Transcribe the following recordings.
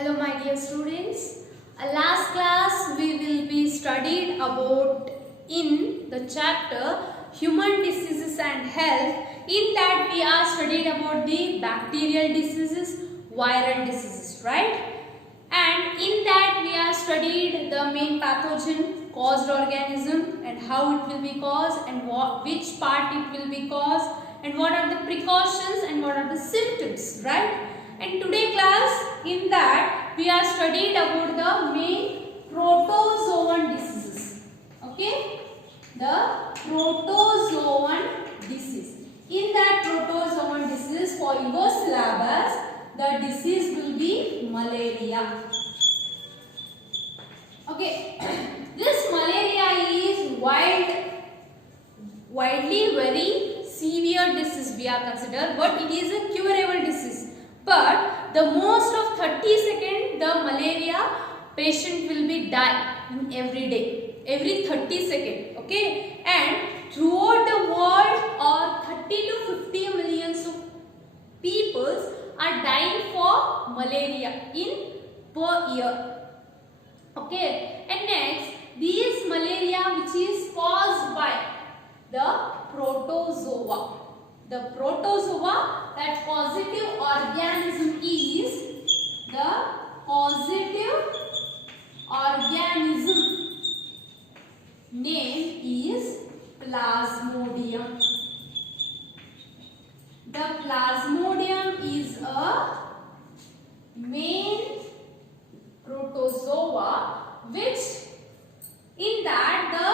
Hello my dear students. Last class we will be studied about in the chapter Human Diseases and Health. In that we are studied about the bacterial diseases, viral diseases, right? And in that we are studied the main pathogen caused organism and how it will be caused and which part it will be caused and what are the precautions and what are the symptoms, right? And today class, in that we are studied about the main protozoan diseases. Okay, the protozoan disease. In that protozoan disease, for your syllabus, the disease will be malaria. Okay, this malaria is widely very severe disease we are considered, but it is a curable disease. But the most of 30 seconds the malaria patient will be die in every day, every 30 seconds. Okay, and throughout the world or 30 to 50 millions of people are dying for malaria in per year. Okay, and next this malaria which is caused by the protozoa. The protozoa, that causative organism is the causative organism name is Plasmodium. The Plasmodium is a main protozoa which in that the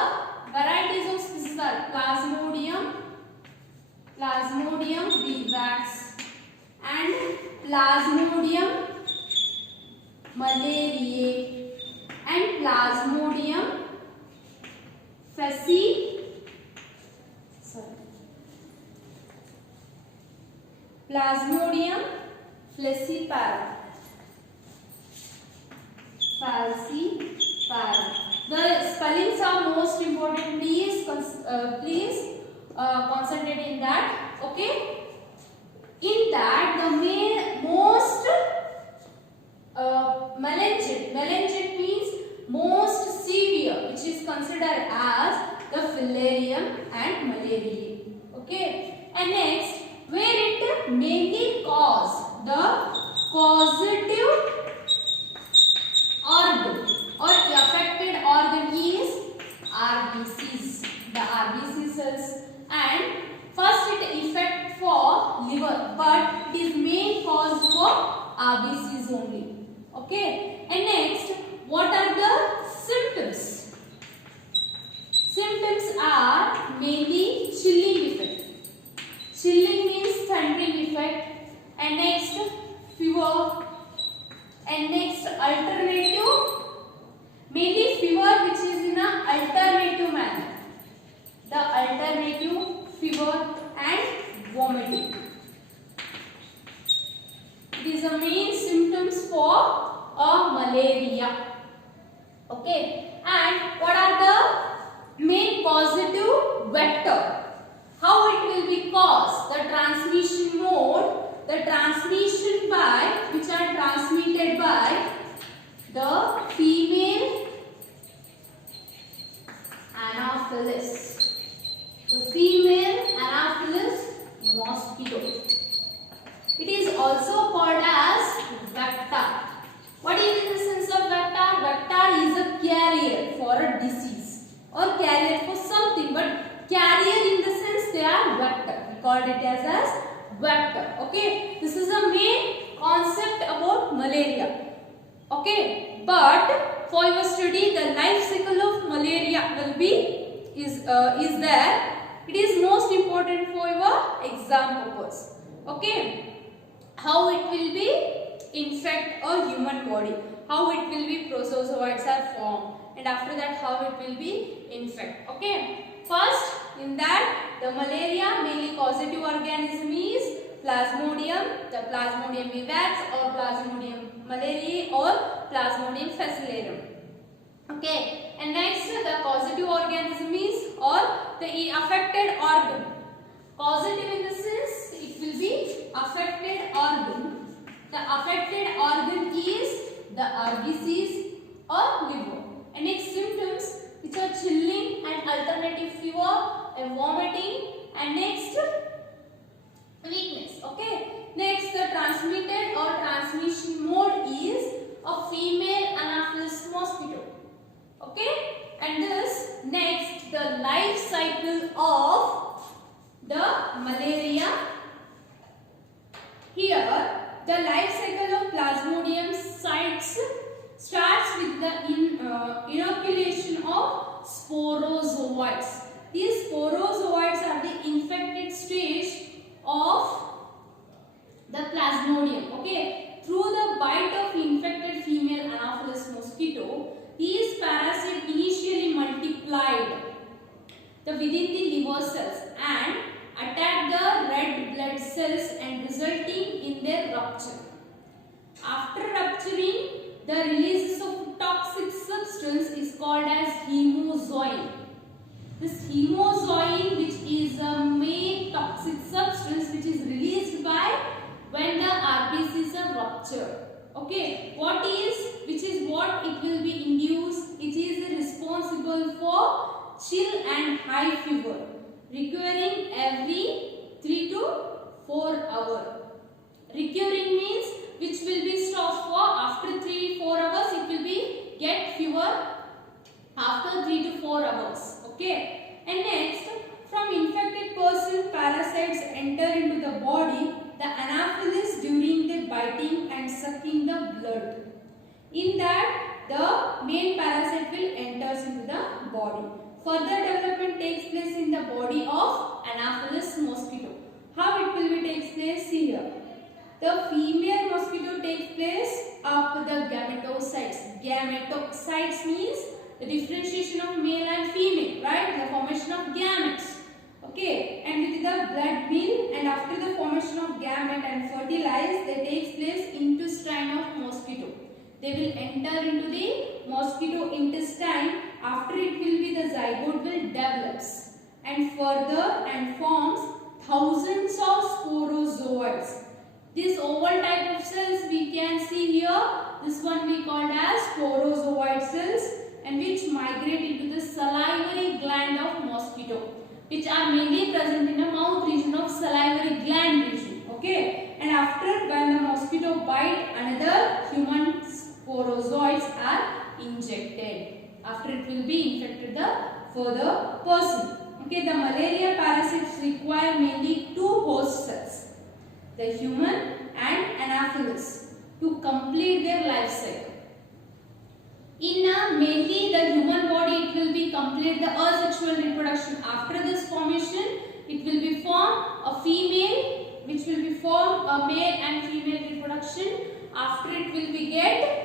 varieties of species are Plasmodium vivax and Plasmodium malariae and Plasmodium falciparum. The spellings are most important. Please concentrate in that. Okay. In that the most melangit means most severe, which is considered as the filarium and malariae. Okay. And next, where it mainly cause the causative organ or the affected organ is RBCs, the RBC cells, and first it effect for liver, but it is main cause for RBCs only. Okay, and next, what are the symptoms? Symptoms are mainly chilling effect. Chilling means thundering effect, and next fever, and next alternative, mainly fever which is in an alternative manner. The alternative fever and vomiting. It is the main symptoms for a malaria. Okay, and what are the main causative vector? How it will be caused? The transmission mode, the transmission by, which are transmitted by the female Anopheles. The female Anopheles mosquito. It is also called as vector. What is the sense of vector? Vector is a carrier for a disease or carrier for something, but carrier in the sense they are vector. We called it as vector. Okay, this is the main concept about malaria. Okay, but for your study, the life cycle of malaria will be is there. It is most important for your exam purpose. Okay, how it will be infect a human body, how it will be protozoites are formed, and after that how it will be infect. Okay, first in that the malaria mainly causative organism is Plasmodium, the Plasmodium vivax or Plasmodium malariae or Plasmodium falciparum. Okay, and next the causative organism is or the affected organ. Causative in the sense it will be affected organ. The affected organ is the RBCs or liver. And next symptoms which are chilling and alternative fever and vomiting, and next weakness. Okay. Next, the transmitted or transmission mode is a female Anopheles mosquito. Okay. And this next, the life cycle of the malaria. Here, the life cycle of Plasmodium starts with the inoculation of sporozoites. These sporozoites are the infected stage of the Plasmodium. Okay, through the bite of infected female Anopheles mosquito, these parasites initially multiplied within the liver cells and attack the red blood cells and resulting in their rupture. After rupturing, the release of toxic substance is called as hemozoin. This hemozoin, which is a main toxic substance which is released by when the RBCs are ruptured. Okay, what it will be induced? It is responsible for chill and high fever, recurring every 3 to 4 hours. Recurring means which will be stopped for after 3-4 hours. It will be get fever after 3 to 4 hours. Okay. And next, from infected person, parasites enter into the body, the Anopheles, during the biting and sucking the blood. In that, the main parasite will enters into the body. Further development takes place in the body of Anopheles mosquito. How it will be takes place here? The female mosquito takes place up the gametocytes. Gametocytes means the differentiation of male and female, right? The formation of gametes. Okay, and with the blood meal, and after the formation of gamete and fertilize, they takes place intestine of mosquito. They will enter into the mosquito intestine. After it will be the zygote will develops and further and forms thousands of sporozoites. This oval type of cells we can see here. This one we called as sporozoite cells, and which migrate into the salivary gland of mosquito, which are mainly present in the mouth region of salivary gland region. Okay, and after when the mosquito bite, another human sporozoites are injected. After it will be infected the further person. Okay, the malaria parasites require mainly 2 host cells, the human and Anopheles, to complete their life cycle. In mainly the human body, it will be complete the asexual reproduction. After this formation, it will be formed a female, which will be formed a male and female reproduction. After it will be get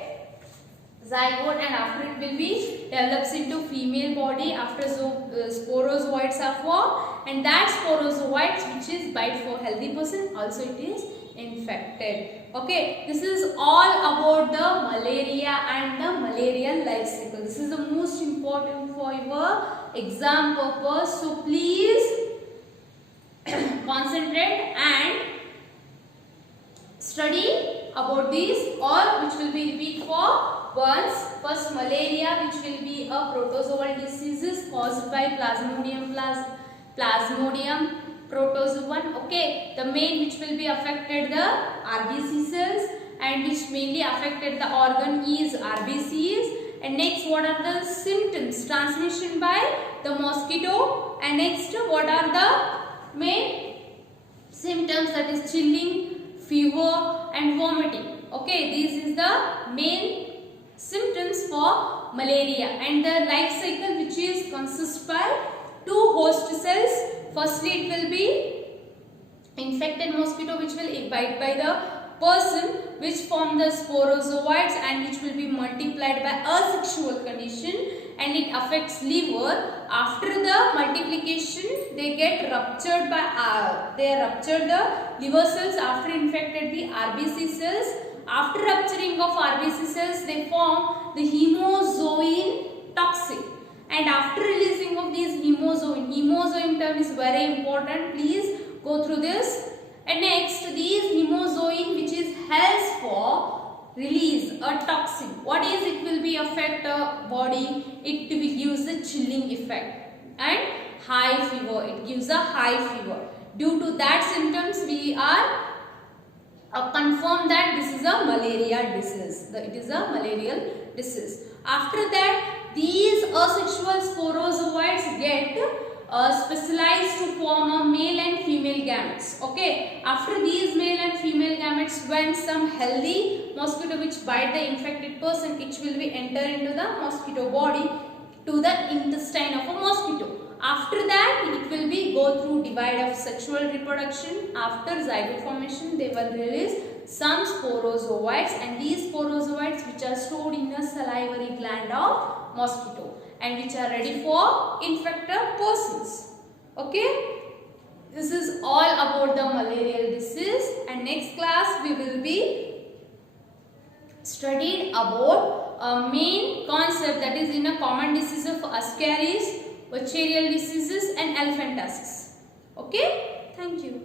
zygote, and after it will be develops into female body. After sporozoites are formed, and that sporozoites which is bite for healthy person, also it is infected. Okay, this is all about the malaria and the malarial life cycle. This is the most important for your exam purpose. So please concentrate and study about these, or which will be repeat for once. First, malaria, which will be a protozoal diseases caused by Plasmodium protozoan. Okay, the main which will be affected the RBC cells, and which mainly affected the organ is RBCs. And next, what are the symptoms? Transmission by the mosquito. And next, what are the main symptoms? That is chilling, fever and vomiting. Okay, this is the main symptoms for malaria. And the life cycle, which is consists by 2 host cells. Firstly, it will be infected mosquito, which will bite by the person, which form the sporozoites and which will be multiplied by asexual condition, and it affects liver. After the multiplication, they get ruptured by they rupture the liver cells. After infected the RBC cells. After rupturing of RBC cells, they form the hemozoin toxic. And after releasing of these hemozoin term is very important. Please go through this. And next, these hemozoin, which is helps for release a toxin. What is it will be affect body? It will gives a chilling effect and high fever. It gives a high fever. Due to that symptoms, we are confirm that this is a malaria disease. It is a malarial disease. After that, these asexual sporozoites get specialized to form a male and female gametes. Okay. After these male and female gametes, when some healthy mosquito which bite the infected person, it will be enter into the mosquito body to the intestine of a mosquito. After that, it will be go through divide of sexual reproduction. After zygote formation, they will release some sporozoites, and these sporozoites which are stored in the salivary gland of mosquito and which are ready for infected persons. Okay, this is all about the malarial disease, and next class we will be studied about a main concept, that is in a common disease of Ascaris, bacterial diseases and elephantiasis. Okay, thank you.